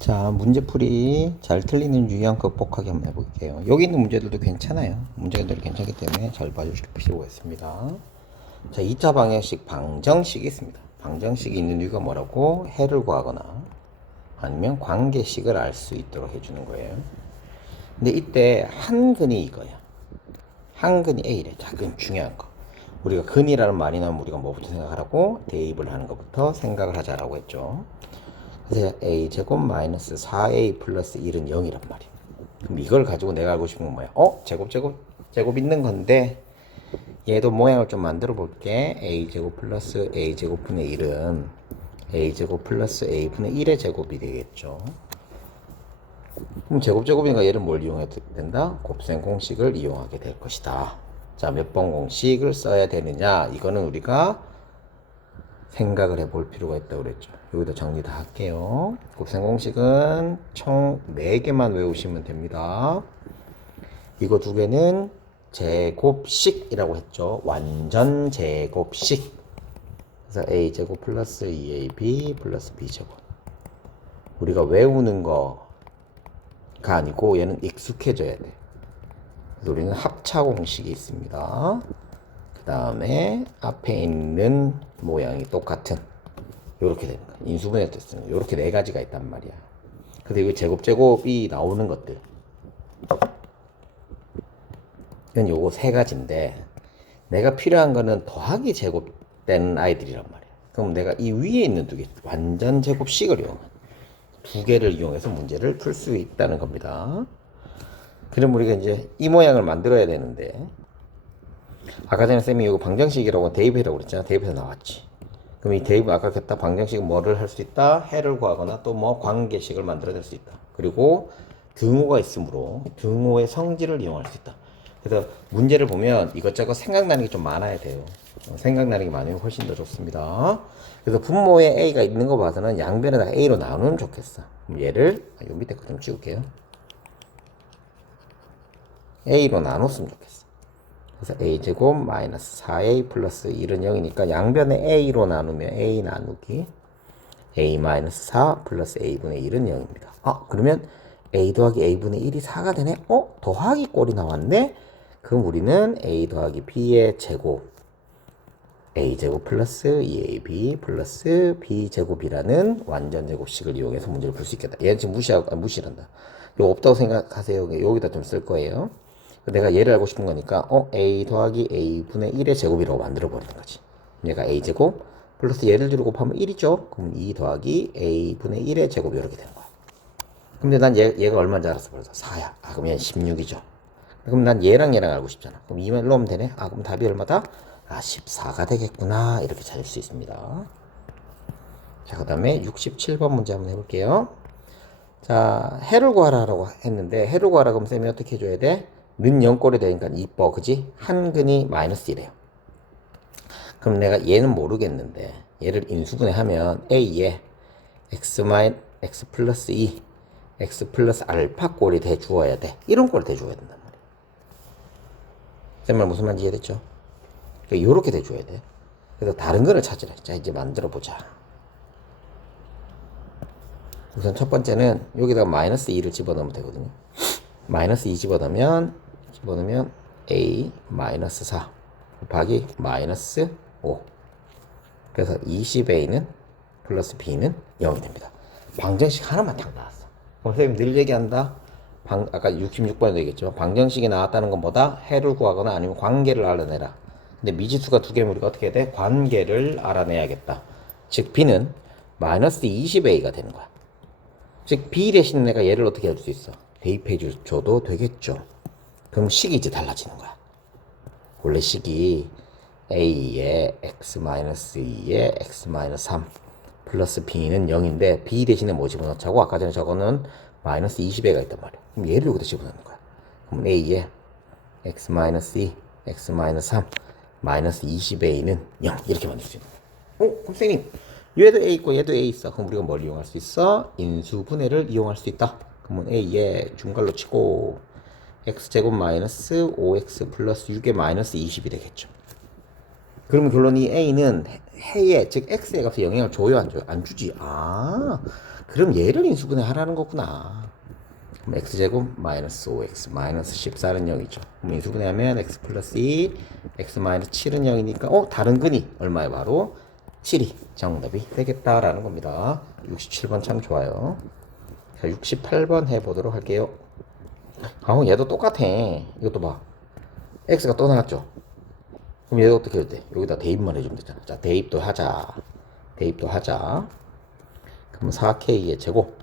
자, 문제풀이 잘 틀리는 유형 극복하기 한번 해볼게요. 여기 있는 문제들도 괜찮아요. 문제들이 괜찮기 때문에 잘 봐주시기 바라겠습니다. 자, 2차 방정식 방정식이 있습니다. 방정식이 있는 이유가 뭐라고? 해를 구하거나 아니면 관계식을 알 수 있도록 해주는 거예요. 근데 이때 한근이 이거야. 한근이 A래. 자, 그건 중요한 거. 우리가 근이라는 말이 나오면 우리가 뭐부터 생각하라고? 대입을 하는 것부터 생각을 하자라고 했죠. 그래서 a제곱 마이너스 4a 플러스 1은 0이란 말이야. 그럼 이걸 가지고 내가 알고 싶은 건 뭐야? 제곱 있는 건데 얘도 모양을 좀 만들어 볼게. a제곱 플러스 a제곱 분의 1은 a제곱 플러스 a분의 1의 제곱이 되겠죠. 그럼 제곱이니까 얘를 뭘 이용해야 된다? 곱셈 공식을 이용하게 될 것이다. 자, 몇 번 공식을 써야 되느냐? 이거는 우리가 생각을 해볼 필요가 있다고 그랬죠. 여기다 정리 다 할게요. 곱셈 공식은 총 4개만 외우시면 됩니다. 이거 두 개는 제곱식이라고 했죠. 완전 제곱식. 그래서 a제곱 플러스 2ab 플러스 b제곱. 우리가 외우는 거가 아니고 얘는 익숙해져야 돼. 그래서 우리는 합차 공식이 있습니다. 그 다음에 앞에 있는 모양이 똑같은 요렇게 되는 거야. 인수분해 됐으면 요렇게 4가지가 있단 말이야. 근데 이거 제곱이 나오는 것들 이건 요거 3가지인데 내가 필요한 거는 더하기 제곱된 아이들이란 말이야. 그럼 내가 이 위에 있는 2개 완전 제곱식을 이용한 2개를 이용해서 문제를 풀 수 있다는 겁니다. 그럼 우리가 이제 이 모양을 만들어야 되는데 아까 전에 쌤이 이거 방정식이라고 대입이라고 그랬잖아. 대입해서 나왔지. 그럼 이 대입 아까 했다 방정식은 뭐를 할 수 있다? 해를 구하거나 또 뭐 관계식을 만들어낼 수 있다. 그리고 등호가 있으므로 등호의 성질을 이용할 수 있다. 그래서 문제를 보면 이것저것 생각나는 게 좀 많아야 돼요. 생각나는 게 많으면 훨씬 더 좋습니다. 그래서 분모에 A가 있는 거 봐서는 양변에다가 A로 나누면 좋겠어. 그럼 얘를 요 밑에 거 좀 지울게요. A로 나눴으면 좋겠어. 그래서 a제곱 마이너스 4a 플러스 1은 0이니까 양변에 a로 나누면 a 나누기 a 마이너스 4 플러스 a분의 1은 0입니다. 그러면 a 더하기 a분의 1이 4가 되네? 더하기 꼴이 나왔네? 그럼 우리는 a 더하기 b의 제곱 a제곱 플러스 2ab 플러스 b제곱이라는 완전 제곱식을 이용해서 문제를 풀 수 있겠다. 얘는 지금 무시한다. 이거 없다고 생각하세요. 여기다 좀 쓸 거예요. 내가 얘를 알고 싶은 거니까 a 더하기 a분의 1의 제곱이라고 만들어 버리는 거지. 얘가 a제곱 플러스 얘를 뒤로 곱하면 1이죠. 그럼 2 더하기 a분의 1의 제곱 이렇게 되는 거야. 근데 난 얘가 얼마인지 알았어. 그래서 4야. 그럼 얘는 16이죠. 그럼 난 얘랑 알고 싶잖아. 그럼 2만 넣으면 되네. 그럼 답이 얼마다? 14가 되겠구나. 이렇게 찾을 수 있습니다. 자, 그 다음에 67번 문제 한번 해볼게요. 자, 해를 구하라고 했는데 해를 구하라 그럼 쌤이 어떻게 해줘야 돼? 는 0꼴이 되니까 이뻐, 그지? 한근이 마이너스 1이에요. 그럼 내가 얘는 모르겠는데 얘를 인수분해 하면 a에 x 플러스 2 x 플러스 알파 꼴이 돼 주어야 돼. 이런 꼴이 돼 주어야 된단 말이야. 쌤말 무슨 말인지 이해됐죠? 그러니까 요렇게 돼 줘야 돼. 그래서 다른 거를 찾으래. 자, 이제 만들어 보자. 우선 첫 번째는 여기다가 마이너스 2를 집어넣으면 되거든요. 마이너스 2 집어넣으면 a 마이너스 4 곱하기 마이너스 5. 그래서 20a는 플러스 b는 0이 됩니다. 방정식 하나만 딱 나왔어. 그럼 선생님 늘 얘기한다. 아까 66번에도 얘기했지만 방정식이 나왔다는 건 뭐다? 해를 구하거나 아니면 관계를 알아내라. 근데 미지수가 2개면 우리가 어떻게 해야 돼? 관계를 알아내야겠다. 즉 b는 마이너스 20a가 되는 거야. 즉 b 대신 내가 얘를 어떻게 할 수 있어? 대입해 줘도 되겠죠. 그럼 식이 이제 달라지는 거야. 원래 식이 a에 x-2에 x-3 플러스 b는 0인데 b 대신에 뭐 집어넣자고? 아까 전에 저거는 마이너스 20a가 있단 말이야. 그럼 얘를 여기다 집어넣는 거야. 그럼 a에 x-2 x-3 마이너스 20a는 0 이렇게 만들 수 있는 거야. 그럼 선생님 얘도 a 있고 얘도 a 있어. 그럼 우리가 뭘 이용할 수 있어? 인수분해를 이용할 수 있다. 그러면 a에 중괄호 치고 x제곱 마이너스 5x 플러스 6의 마이너스 20이 되겠죠. 그러면 결론이 a는 해에 즉 x의 값에 영향을 줘요 안 줘요? 안 주지. 그럼 얘를 인수분해 하라는 거구나. 그럼 x제곱 마이너스 5x 마이너스 14는 0이죠. 그럼 인수분해하면 x 플러스 2 x 마이너스 7은 0이니까 다른 근이 얼마에 바로 7이 정답이 되겠다라는 겁니다. 67번 참 좋아요. 자, 68번 해보도록 할게요. 얘도 똑같아. 이것도 봐. x가 또 나왔죠. 그럼 얘도 어떻게 해야 돼? 여기다 대입만 해주면 되잖아. 자, 대입도 하자. 그럼 4k의 제곱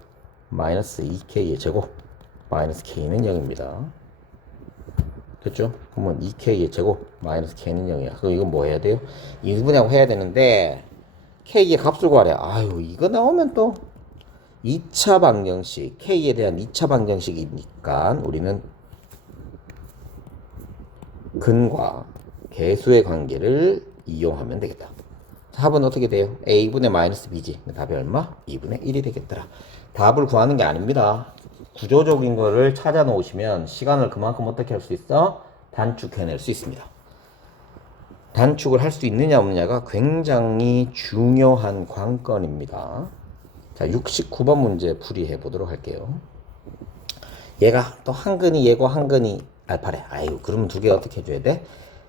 마이너스 2k의 제곱 마이너스 k는 0입니다. 됐죠? 그러면 2k의 제곱 마이너스 k는 0이야. 그럼 이건 뭐 해야 돼요? 인수분해하고 해야 되는데 k의 값을 구하래. 아유, 이거 나오면 또 2차 방정식, k에 대한 2차 방정식이니까 우리는 근과 계수의 관계를 이용하면 되겠다. 합은 어떻게 돼요? a분의 마이너스 b지. 답이 얼마? 2분의 1이 되겠더라. 답을 구하는 게 아닙니다. 구조적인 거를 찾아 놓으시면 시간을 그만큼 어떻게 할 수 있어? 단축해낼 수 있습니다. 단축을 할 수 있느냐 없느냐가 굉장히 중요한 관건입니다. 자, 69번 문제 풀이해 보도록 할게요. 얘가 또 한근이 얘고 한근이 알파래. 아유, 그러면 두 개 어떻게 해줘야 돼?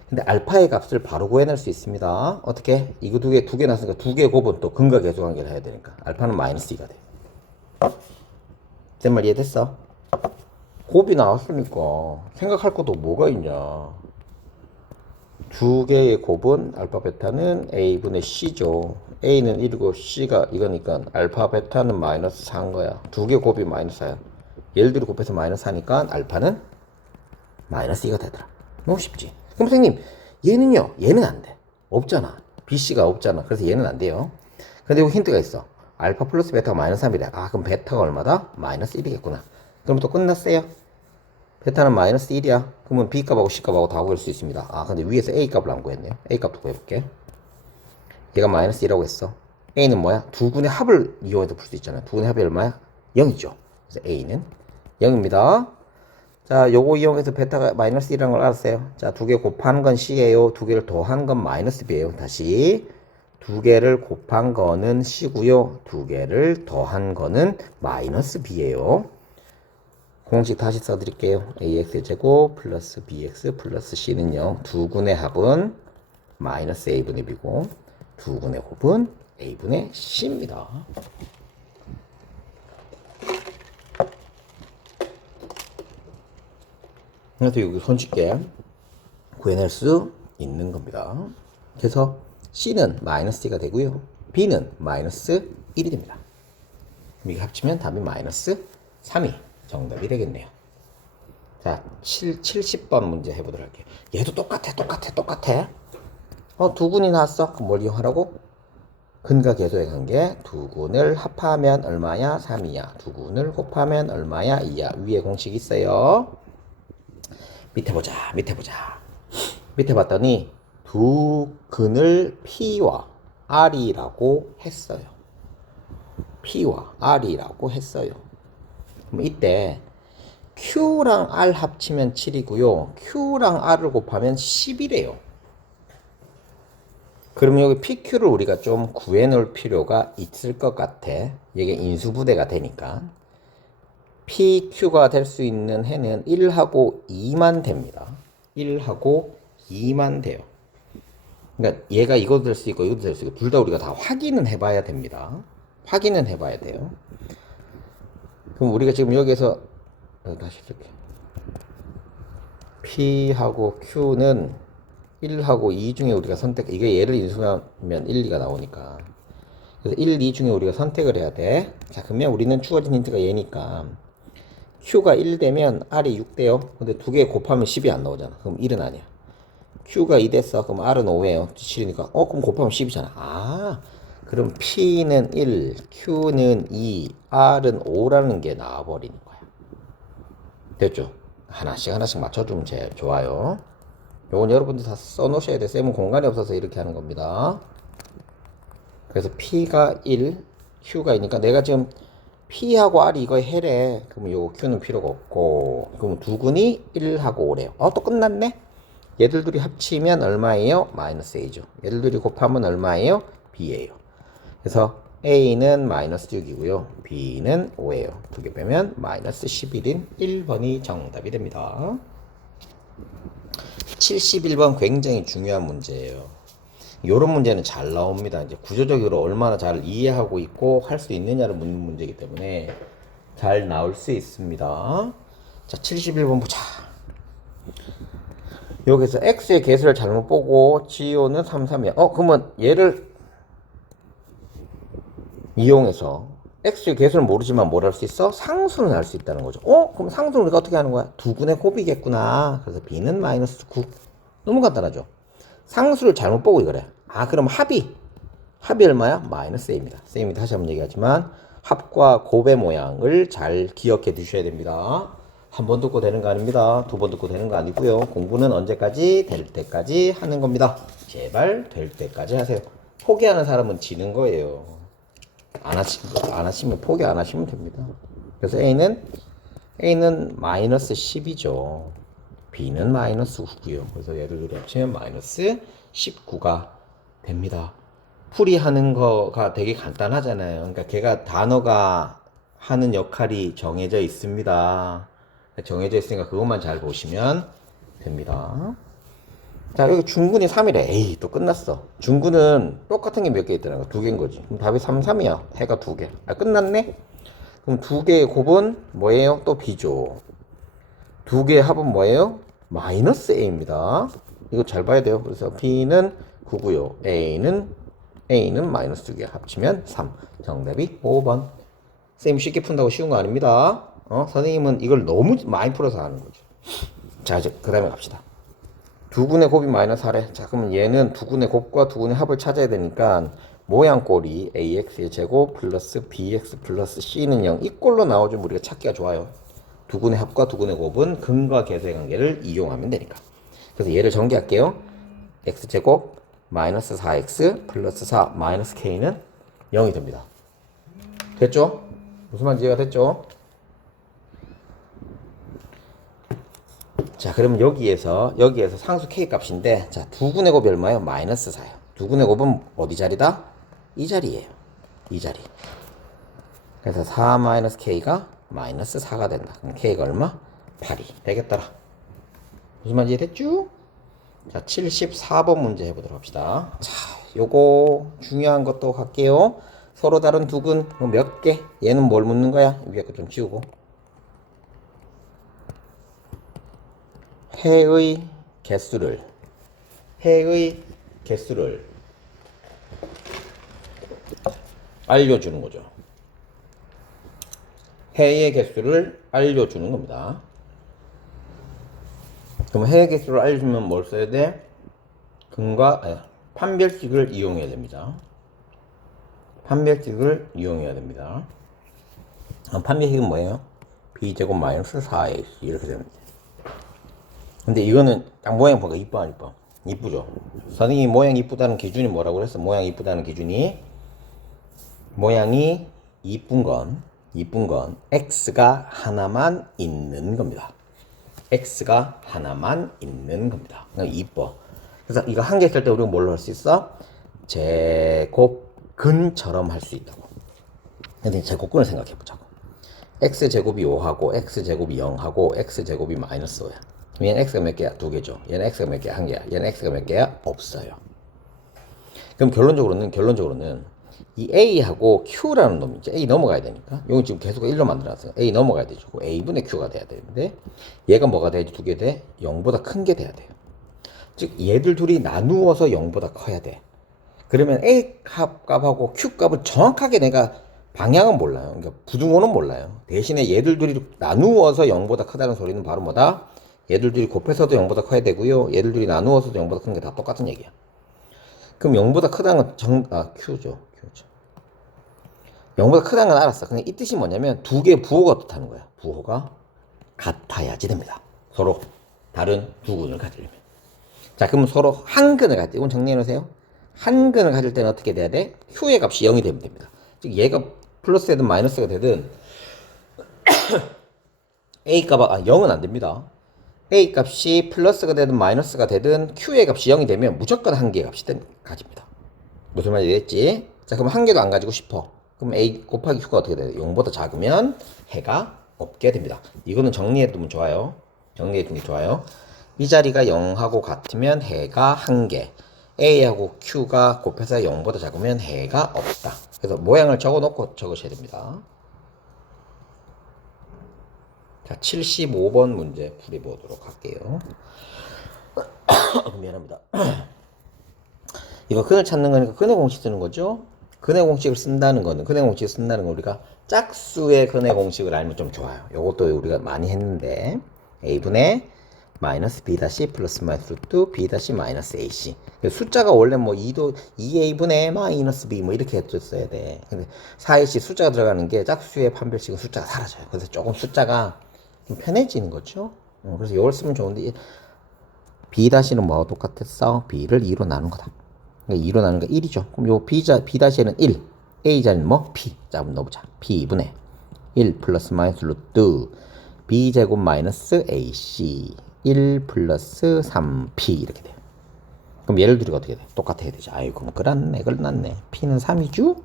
근데 알파의 값을 바로 구해낼 수 있습니다. 어떻게? 이거 두 개 나왔으니까 두 개 곱은 또 근과 계수 관계를 해야 되니까 알파는 마이너스 2가 돼. 내 말 이해됐어? 곱이 나왔으니까 생각할 것도 뭐가 있냐. 두 개의 곱은 알파 베타는 a분의 c죠. a는 1이고 c가 이거니까 알파 베타는 마이너스 4인 거야. 두 개 곱이 마이너스 4야. 얘를 들이 곱해서 마이너스 4니까 알파는 마이너스 2가 되더라. 너무 쉽지. 그럼 선생님 얘는요? 얘는 안 돼. 없잖아. bc가 없잖아. 그래서 얘는 안 돼요. 근데 여기 힌트가 있어. 알파 플러스 베타가 마이너스 3이래. 아, 그럼 베타가 얼마다? 마이너스 1이겠구나. 그럼 또 끝났어요. 베타는 마이너스 1이야. 그러면 b값하고 c값하고 다 구할 수 있습니다. 아, 근데 위에서 a값을 안 구했네요. a값도 구해볼게. 얘가 마이너스 1이라고 했어. a는 뭐야? 두 군의 합을 이용해서 풀 수 있잖아. 두 군의 합이 얼마야? 0이죠. 그래서 a는 0입니다. 자, 요거 이용해서 베타가 마이너스 1이라는 걸 알았어요. 자, 두 개 곱한 건 c예요. 두 개를 더한 건 마이너스 b예요. 다시 두 개를 곱한 거는 c고요. 두 개를 더한 거는 마이너스 b예요. 공식 다시 써드릴게요. ax 제곱 플러스 bx 플러스 c는 0. 두 군의 합은 마이너스 a분의 b고 두 군의 곱은 a분의 c입니다. 그래서 여기 손쉽게 구해낼 수 있는 겁니다. 그래서 c는 마이너스 t가 되고요. b는 마이너스 1이 됩니다. 이게 합치면 답이 마이너스 3이 정답이 되겠네요. 자, 70번 문제 해보도록 할게요. 얘도 똑같아. 두 군이 나왔어. 그럼 뭘 이용하라고? 근과 계수의 관계. 두 군을 합하면 얼마야? 3이야. 두 군을 곱하면 얼마야? 2야. 위에 공식 있어요. 밑에 보자. 밑에 봤더니 두 근을 P와 R이라고 했어요. P와 R이라고 했어요. 그럼 이때 Q랑 R 합치면 7이고요. Q랑 R을 곱하면 10이래요. 그러면 여기 PQ를 우리가 좀 구해놓을 필요가 있을 것 같아. 이게 인수부대가 되니까. PQ가 될 수 있는 해는 1하고 2만 됩니다. 1하고 2만 돼요. 그러니까 얘가 이것도 될 수 있고 이것도 될 수 있고 둘 다 우리가 다 확인은 해봐야 됩니다. 확인은 해봐야 돼요. 그럼 우리가 지금 여기에서 다시 쓸게. P하고 Q는 1하고 2 중에 우리가 이게 얘를 인수하면 1, 2가 나오니까. 그래서 1, 2 중에 우리가 선택을 해야 돼. 자, 그러면 우리는 주어진 힌트가 얘니까. Q가 1 되면 R이 6 돼요. 근데 두 개 곱하면 10이 안 나오잖아. 그럼 1은 아니야. Q가 2 됐어. 그럼 R은 5예요. 7이니까. 그럼 곱하면 10이잖아. 아, 그럼 P는 1, Q는 2, R은 5라는 게 나와버리는 거야. 됐죠? 하나씩 맞춰주면 제일 좋아요. 요건 여러분들 다 써놓으셔야 돼. 쌤은 공간이 없어서 이렇게 하는 겁니다. 그래서 P가 1, Q가 2니까 내가 지금 P하고 R이 이거 해래. 그러면 요거 Q는 필요가 없고. 그러면 두 군이 1하고 5래요. 또 끝났네? 얘들 둘이 합치면 얼마예요? 마이너스 A죠. 얘들 둘이 곱하면 얼마예요? B예요. 그래서 A는 마이너스 6이고요. B는 5예요. 두 개 빼면 마이너스 11인 1번이 정답이 됩니다. 71번 굉장히 중요한 문제예요. 이런 문제는 잘 나옵니다. 이제 구조적으로 얼마나 잘 이해하고 있고 할 수 있느냐를 묻는 문제이기 때문에 잘 나올 수 있습니다. 자, 71번 보자. 여기서 x의 개수를 잘못 보고 GO는 3, 3이야. 그러면 얘를 이용해서 x의 개수를 모르지만 뭘 할 수 있어? 상수는 할 수 있다는 거죠. 그럼 상수는 우리가 어떻게 하는 거야? 두근의 곱이겠구나. 그래서 b는 마이너스 9. 너무 간단하죠. 상수를 잘못 보고 이거래. 그럼 합이 얼마야? 마이너스 a입니다. 쌤이 다시 한번 얘기하지만 합과 곱의 모양을 잘 기억해 두셔야 됩니다. 한 번 듣고 되는 거 아닙니다. 두 번 듣고 되는 거 아니고요. 공부는 언제까지? 될 때까지 하는 겁니다. 제발 될 때까지 하세요. 포기하는 사람은 지는 거예요. 안 하시면 포기 안 하시면 됩니다. 그래서 A는 마이너스 10이죠. B는 마이너스 9고요. 그래서 얘들 둘이 합치면 마이너스 19가 됩니다. 풀이하는 거가 되게 간단하잖아요. 그러니까 걔가 단어가 하는 역할이 정해져 있습니다. 정해져 있으니까 그것만 잘 보시면 됩니다. 자, 여기 중근이 3이래. 에이, 또 끝났어. 중근은 똑같은 게 몇 개 있다는 거. 두 개인 거지. 그럼 답이 3, 3이야. 해가 두 개. 끝났네? 그럼 두 개의 곱은 뭐예요? 또 B죠. 두 개의 합은 뭐예요? 마이너스 A입니다. 이거 잘 봐야 돼요. 그래서 B는 9고요. A는 마이너스 두 개. 합치면 3. 정답이 5번. 쌤이 쉽게 푼다고 쉬운 거 아닙니다. 선생님은 이걸 너무 많이 풀어서 하는 거죠. 자, 이제 그 다음에 갑시다. 두근의 곱이 마이너스 4래. 자, 그러면 얘는 두근의 곱과 두근의 합을 찾아야 되니까 모양꼴이 ax의 제곱 플러스 bx 플러스 c는 0 이 꼴로 나오죠. 우리가 찾기가 좋아요. 두근의 합과 두근의 곱은 근과 계수의 관계를 이용하면 되니까. 그래서 얘를 전개할게요. x제곱 마이너스 4x 플러스 4 마이너스 k는 0이 됩니다. 됐죠? 무슨 말인지 이해가 됐죠? 자, 그럼 여기에서 상수 k 값인데, 자, 두근의 곱이 얼마예요? 마이너스 4예요. 두근의 곱은 어디 자리다? 이 자리예요. 이 자리. 그래서 4 마이너스 k가 마이너스 4가 된다. 그럼 k가 얼마? 8이 되겠더라. 무슨 말인지 이해됐죠? 자, 74번 문제 해보도록 합시다. 자, 요거 중요한 것도 갈게요. 서로 다른 두근 몇 개? 얘는 뭘 묻는 거야? 위에 거 좀 지우고. 해의 개수를 알려주는 거죠. 해의 개수를 알려주는 겁니다. 그럼 해의 개수를 알려주면 뭘 써야 돼? 판별식을 이용해야 됩니다. 판별식을 이용해야 됩니다. 판별식은 뭐예요? b제곱 마이너스 4ac 이렇게 됩니다. 근데 이거는 딱 모양 보니까 이뻐 안 이뻐? 이쁘죠? 선생님이 모양 이쁘다는 기준이 뭐라고 그랬어? 모양 이쁘다는 기준이 모양이 이쁜 건 x가 하나만 있는 겁니다. x가 하나만 있는 겁니다. 그러니까 이뻐. 그래서 이거 한 개 했을 때 우리가 뭘로 할 수 있어? 제곱근처럼 할 수 있다고. 근데 제곱근을 생각해 보자고. x제곱이 5하고 x제곱이 0하고 x제곱이 마이너스 5야. 얘는 x가 몇 개야? 두 개죠. 얘는 x가 몇 개야? 한 개야. 얘는 x가 몇 개야? 없어요. 그럼 결론적으로는 이 a하고 q라는 놈이 이제 a 넘어가야 되니까 여기 지금 계속 1로 만들어놨어요. a 넘어가야 되죠. a분의 q가 돼야 되는데 얘가 뭐가 돼야지? 두 개 돼? 0보다 큰 게 돼야 돼요. 즉 얘들 둘이 나누어서 0보다 커야 돼. 그러면 a 값하고 q 값을 정확하게 내가 방향은 몰라요. 그러니까 부등호는 몰라요. 대신에 얘들 둘이 나누어서 0보다 크다는 소리는 바로 뭐다? 얘들 둘이 곱해서도 0보다 커야 되고요. 얘들 둘이 나누어서도 0보다 큰 게 다 똑같은 얘기야. 그럼 0보다 크다는 건 Q죠. 0보다 크다는 건 알았어. 근데 이 뜻이 뭐냐면 두 개의 부호가 어떻다는 거야. 부호가 같아야지 됩니다. 서로 다른 두 근을 가지려면. 자, 그러면 서로 한 근을 가질 때, 이건 정리해 놓으세요. 한 근을 가질 때는 어떻게 돼야 돼? Q의 값이 0이 되면 됩니다. 즉 얘가 플러스든 마이너스가 되든 A 값 0은 안 됩니다. A 값이 플러스가 되든 마이너스가 되든 Q의 값이 0이 되면 무조건 한 개의 값이 가집니다. 무슨 말인지 알겠지? 자, 그럼 한 개도 안 가지고 싶어. 그럼 a 곱하기 q가 어떻게 돼요? 0보다 작으면 해가 없게 됩니다. 이거는 정리해두면 좋아요. 정리해두는 게 좋아요. 이 자리가 0하고 같으면 해가 한 개. a하고 q가 곱해서 0보다 작으면 해가 없다. 그래서 모양을 적어놓고 적으셔야 됩니다. 자, 75번 문제 풀이보도록 할게요. 미안합니다. 이거 근을 찾는 거니까 근의 공식 쓰는 거죠. 근의 공식을 쓴다는 거는 근의 공식을 쓴다는 거 우리가 짝수의 근의 공식을 알면 좀 좋아요. 요것도 우리가 많이 했는데 a분의 마이너스 b 다시 플러스 마이너스 루트 b 다시 마이너스 ac. 숫자가 원래 뭐 2a분의 마이너스 b 뭐 이렇게 했었어야 돼. 근데 4ac 숫자가 들어가는 게 짝수의 판별식은 숫자가 사라져요. 그래서 조금 숫자가 좀 편해지는 거죠. 그래서 이걸 쓰면 좋은데 b 다시는 뭐하고 똑같았어? b를 2로 나눈 거다. 그러니까 2로 나누는 거 1이죠. 그럼 요 b 다시에는 1, a 자리는 뭐 p. 자, 한번 넣어보자. p분의 1 플러스 마이너스 루트 b 제곱 마이너스 ac 1 플러스 3p 이렇게 돼요. 그럼 얘를 둘이가 어떻게 돼? 똑같아야 되죠. 아이고 뭐 그렇네. p는 3이죠?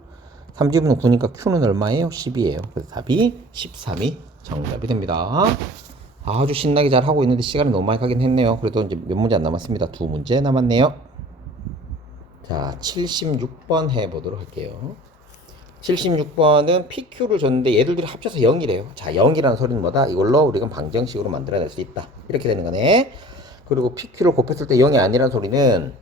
3집은 9니까 q는 얼마예요? 10이에요. 그래서 답이 13이 정답이 됩니다. 아주 신나게 잘 하고 있는데 시간이 너무 많이 가긴 했네요. 그래도 이제 몇 문제 안 남았습니다. 2문제 남았네요. 자, 76번 해보도록 할게요. 76번은 PQ를 줬는데 얘들들이 합쳐서 0이래요. 자, 0이라는 소리는 뭐다? 이걸로 우리가 방정식으로 만들어낼 수 있다. 이렇게 되는 거네. 그리고 PQ를 곱했을 때 0이 아니라는 소리는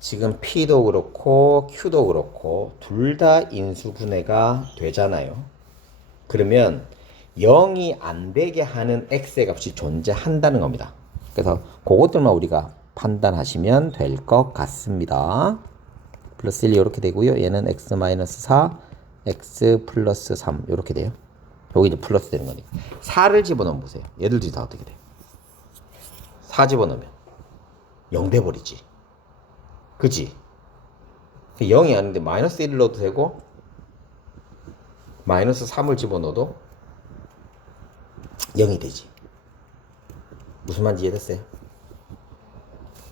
지금 P도 그렇고 Q도 그렇고 둘 다 인수분해가 되잖아요. 그러면 0이 안 되게 하는 x의 값이 존재한다는 겁니다. 그래서 그것들만 우리가 판단하시면 될 것 같습니다. 플러스 1 이렇게 되고요. 얘는 x-4, x 플러스 3 이렇게 돼요. 여기 이제 플러스 되는 거니까 4를 집어넣으면 보세요. 얘들들이 다 어떻게 돼? 4 집어넣으면 0 돼버리지. 그지? 0이 아닌데 마이너스 1을 넣어도 되고 마이너스 3을 집어넣어도 0이 되지. 무슨 말인지 이해됐어요?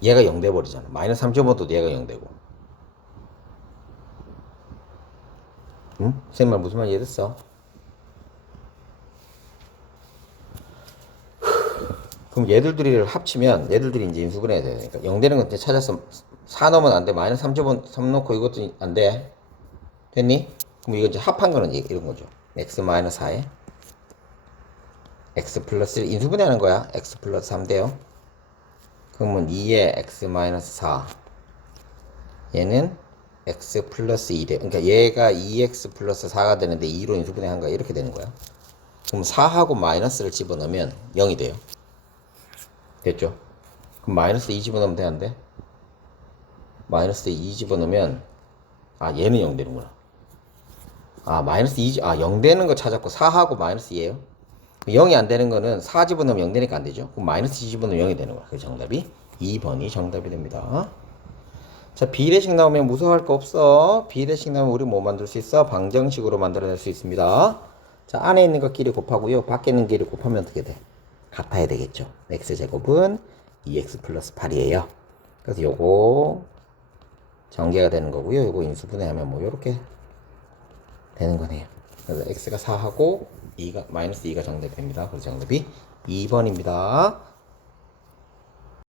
얘가 0 돼버리잖아. 마이너스 3 집어넣어도 얘가 0 되고. 응? 선생님 말 무슨 말인지 이해됐어? 그럼 얘들들이를 합치면 얘들들이 이제 인수분해야 돼. 그러니까 0 되는 건 이제 찾았어. 4 넣으면 안 돼. 마이너스 3 넣고 이것도 안 돼. 됐니? 그럼 이거 이제 합한 거는 이런 거죠. x 마이너스 4에 x 플러스 1 인수분해 하는 거야. x 플러스 3 돼요. 그러면 2에 x 마이너스 4 얘는 x 플러스 2 돼. 그러니까 얘가 2x 플러스 4가 되는데 2로 인수분해 한 거야. 이렇게 되는 거야. 그럼 4하고 마이너스를 집어넣으면 0이 돼요. 됐죠? 그럼 마이너스 2 집어넣으면 돼, 안 돼? 마이너스 2 집어넣으면 얘는 0 되는구나. 마이너스 2, 0 되는 거 찾았고 4하고 마이너스 2예요. 0이 안 되는 거는 4 집어넣으면 0 되니까 안 되죠. 그럼 마이너스 2 집어넣으면 0이 되는 거야. 그 정답이 2번이 정답이 됩니다. 자, 비례식 나오면 무서워할 거 없어. 비례식 나오면 우리 뭐 만들 수 있어? 방정식으로 만들어낼 수 있습니다. 자, 안에 있는 것끼리 곱하고요. 밖에 있는 끼리 곱하면 어떻게 돼? 같아야 되겠죠. x제곱은 2x 플러스 8이에요. 그래서 요거 전개가 되는 거고요. 요거 인수분해하면 뭐 요렇게 되는 거네요. 그래서 x가 4하고 2가 마이너스 2가 정답이 됩니다. 그래서 정답이 2번입니다.